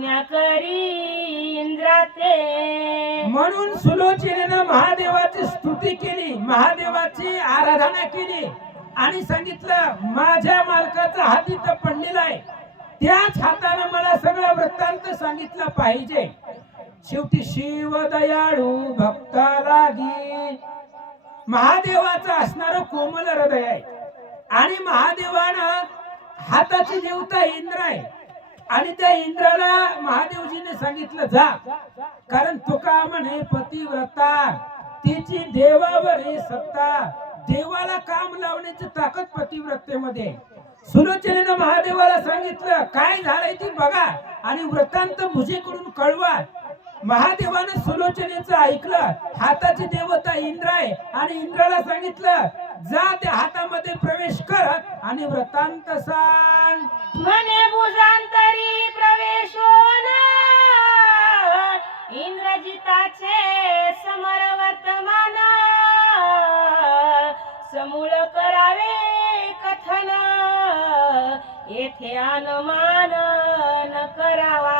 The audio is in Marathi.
आज्ञा करी इंद्राचे। म्हणून सुलोचनेनं महादेवाची स्तुती केली, महादेवाची आराधना केली आणि सांगितलं माझ्या मालकाचा हात इथं पडलेला आहे, त्याच हाताने मला सगळं वृत्तांत सांगितलं पाहिजे। शेवटी शिव दयाळू भक्ता लागी, महादेवाचं असणारं कोमल हृदय आहे आणि महादेवानं हाताची देवता इंद्र आहे आणि त्या इंद्राला महादेवजीने सांगितलं जा, कारण तुका म्हणे पतिव्रता तिची देवावर सत्ता, देवाला काम लावण्याची ताकद पतिव्रतेमध्ये। सुलोचनेनं महादेवाला सांगितलं काय झालंय ते बघा आणि वृत्तांत भुजेकडून कळवा। महादेवाने सुलोचनेचं ऐकलं, हाताची देवता इंद्र आहे आणि इंद्राला सांगितलं जा त्या हातामध्ये प्रवेश कर आणि वृत्तांत सांग। म्हणे भुजांतरी प्रवेश होना इंद्रजिताचे समर वर्तमान, समूळ करावे कथन येथे अनुमान न करावा।